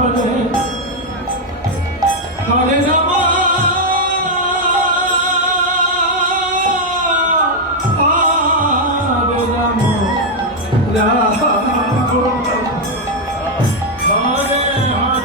হরে Ram Hare Hare Hare Rama Hare Rama Rama Hare Hare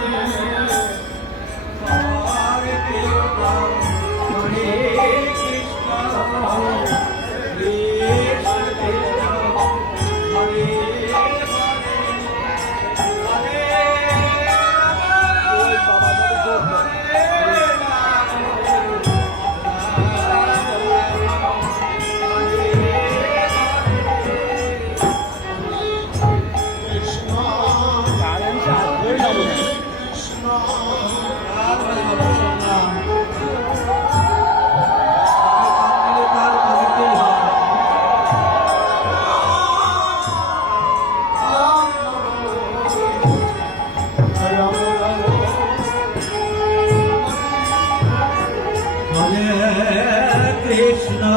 Hare Krishna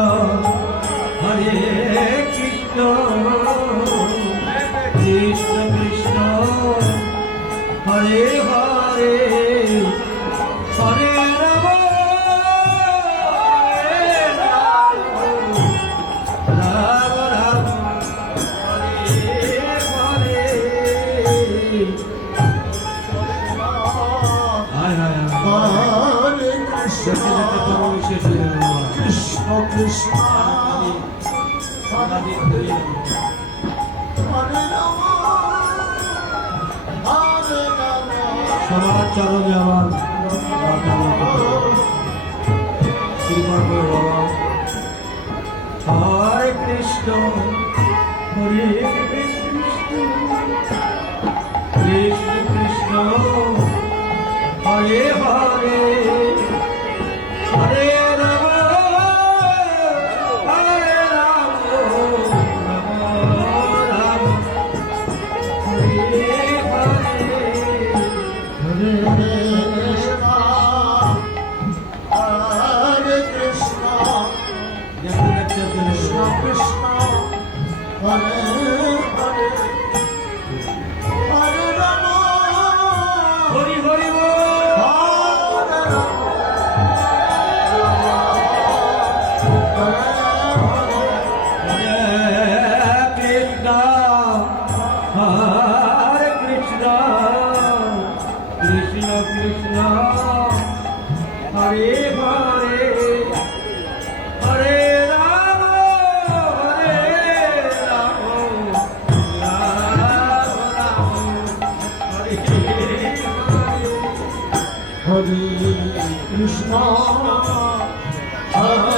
Krishna Krishna Hare Rama সবার চরণে আমার কৃপা করে বাবা। হরে কৃষ্ণ হরে কৃষ্ণ কৃষ্ণ কৃষ্ণ হরে হরে হরে রাম হরে Ram Ram Ram Hare Hare Hare Krishna, Hare Krishna, Krishna Krishna, Hare Hare, Hare Rama, Hare Hare, Hare Rama, Hare Krishna, Krishna Krishna Hare Hare Hare Rama Hare Rama Rama Rama Hare Hare Hare Krishna Hare